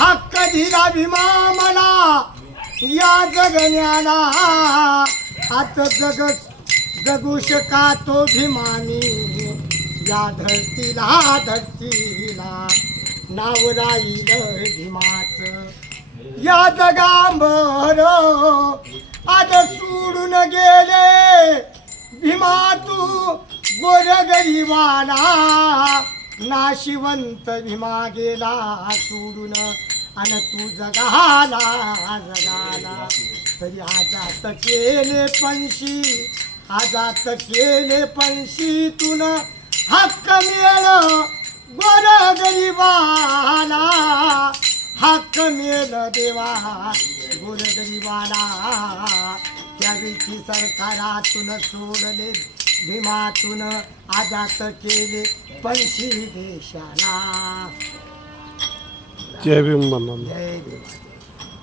हक्क दिला भीमा मला या जगण्याला आता जगू शका तो भीमानी या धरतीला नाव राहील भीमाचं या जगांबर आज सोडून गेले भीमा तू गोरगरीबाला नाशिवंत भीमा गेला सोडून आणि तू जगाला तरी आजात केले पंशी तुन हक्क मिळ गोरगरीबाला हक्क मिळ देवा गोरगरीबाला त्यावेळी सरकारातून सोडले भीमातून आजात केले पंशी देशाला. जय भीम. जय भीम.